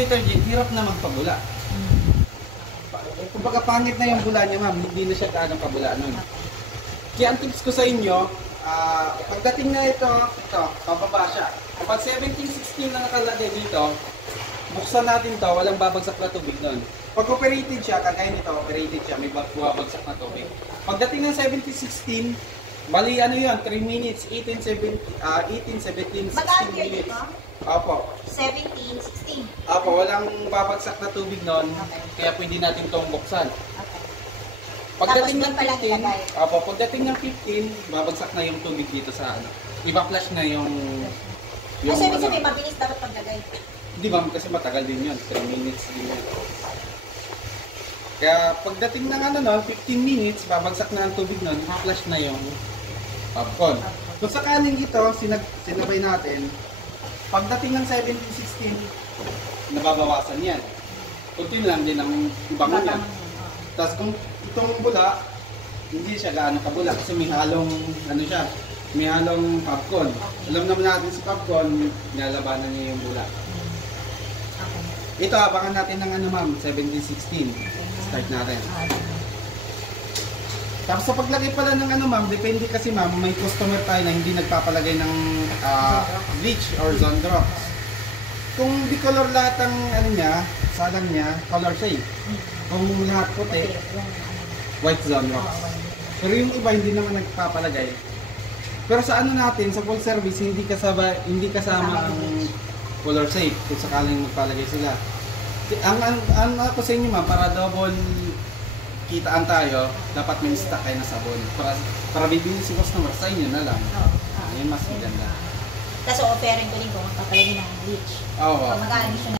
detergent, hirap na magpabula. Kumbaga pangit na yung bula niya, ma'am, hindi na siya gaano pabula nun. Kaya ang tips ko sa inyo, pagdating na ito, pababa siya. Kapag 17-16 na nakalagay dito, buksan natin to, walang babagsak na tubig nun. Pag operated siya, kagaya nito, operated siya, may babagsak na tubig. Pagdating ng 17-16, bali ano yun, 3 minutes, 18, 17, 16 minutes. Opo. 17, 16. Opo, walang babagsak na tubig nun, kaya pwede natin itong buksan. Pagdating ng 15, pagdating ng 15, babagsak na yung tubig dito sa ano. Iba-flash na yung Kasi ibig sabihin, mabilis dapat paglagay. Hindi ba, kasi matagal din yun, 3 minutes din yun. Kaya pagdating ng 15 minutes, babagsak na ang tubig nun, flash na yung popcorn. Kung sakaling ito, sinabay natin, pagdating ng 17-16, nababawasan yan. Kunti lang din ang bangon yan. Tapos kung itong bula, hindi siya gaano kabula kasi may halong, may halong popcorn. Alam naman natin si popcorn, nilalabanan niya yung bula. Ito, abangan natin ng ma'am, 17-16. Start natin. Tapos sa paglagay pala ng ma'am, depende kasi ma'am, may customer tayo na hindi nagpapalagay ng bleach or Zondrox. Kung di color lahat ang salang niya, color shade. Kung lahat puti, white Zondrox. Pero yung iba hindi naman nagpapalagay. Pero sa natin, sa full service, hindi kasama ang color shade kung sakaling magpalagay sila. Ang ako sa inyo ma'am, para double kitaan tayo, dapat may stock kayo na sabon. Para bibili si customer, sa inyo na lang. Yun mas maganda. Tapos offerin ko rin kung magpapalagay ng bleach. Oo. Mag-a-additional.